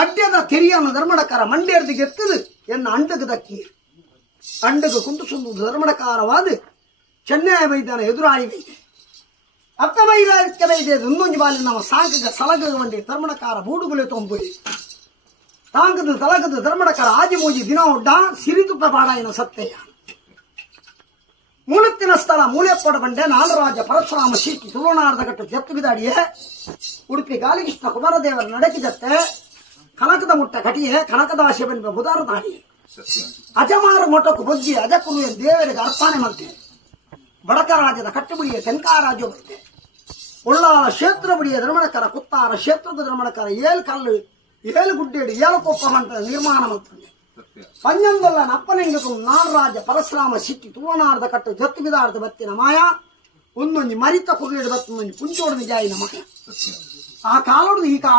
ಕಡ್ಯದ ತೆರಿಯನ್ನು ಧರ್ಮಡಕಾರ ಮಂಡ್ಯರ್ದು ಗೆತ್ತದು ಎನ್ನ ಅಂಡಗ ದಕ್ಕಿ ಅಂಡಗ ಕುಂಟು ಸುಂದು ಧರ್ಮಡಕಾರವಾದ ಚೆನ್ನೈ ವೈದ್ಯನ ಎದುರಾಯಿ ವೈದ್ಯ ಅತ್ತ ವೈರಾಗ್ಯ ವೈದ್ಯ ಒಂದೊಂದು ಬಾಲಿ ನಮ್ಮ ಸಾಂಕಗ ಸಲಗ ಬಂಡಿ ಧರ್ಮಡಕಾರ ಬೂಡುಗುಲೆ ತೊಂಬುಡಿ ತಾಂಕದ ತಲಗದ ಧರ್ಮಡಕಾರ ಆದಿಮೂಜಿ ದಿನ ಒಡ್ಡ ಸಿರಿತುಪ್ಪ ಬಾಡಾಯಿನ ಸತ್ಯಯ್ಯ ಮೂಳತ್ತಿನ ಸ್ಥಳ ಮೂಲೆಪ್ಪಡ ಬಂಡೆ ನಾಲರಾಜ ಪರಶುರಾಮ ಶೀಕಿ ತುಳುನಾಡದ ಕಟ್ಟು ಜತ್ತು ಬಿದಾಡಿಯೇ ಉಡುಪಿ ಗಾಲಿಕೃಷ್ಣ ಕುಮಾರದೇವರ ನಡಕಿದತ್ತೆ ಕನಕದ ಮುಟ್ಟ ಕಟಿಯೇ ಕನಕದಾಶೆ ಬೆನ್ನುವ ಬುಧಾರ ದಾಡಿಯೇ ಅಜಮಾರ ಮೊಟಕು ಬೊಜ್ಜಿ ಅಜಕುರುವೆ ದೇವರಿಗೆ ಅರ್ಪಣೆ ಮಾಡ್ತೇನೆ ಬಡಕ ರಾಜ್ಯದ ಕಟ್ಟುಬಿಡಿಯ ತೆನ್ಕಾರಾಜ್ಯ ಬೈತೆ ಉಳ್ಳಾಲ ಕ್ಷೇತ್ರ ಬಿಡಿಯ ಧರ್ಮಣಕರ ಕುತ್ತಾರ ಕ್ಷೇತ್ರದ ಧರ್ಮಣಕರ ಏಳು ಕಲ್ಲು ಏಳು ಗುಡ್ಡೇಡಿ ಏಳು ಕೊಪ್ಪ ಅಂತ ನಿರ್ಮಾಣ ಮಾಡ್ತಾನೆ ಪಂಜಂಗೊಲ್ಲ ನಪ್ಪನೆಂಗು ನಾಡರಾಜ ಪರಶುರಾಮ ಸಿಕ್ಕಿ ತುಳುನಾಡದ ಕಟ್ಟು ಜತ್ತು ಬಿದಾಡದ ಬತ್ತಿನ ಮಾಯ ಒಂದೊಂದು ಮರಿತ ಕುರ್ಲಿಡ ಬತ್ತ ಪುಂಚೋಡ ನಿಜಾಯಿನ ಮಾಯ ಆ ಕಾಲೋಡು ಈ ಕಾಲ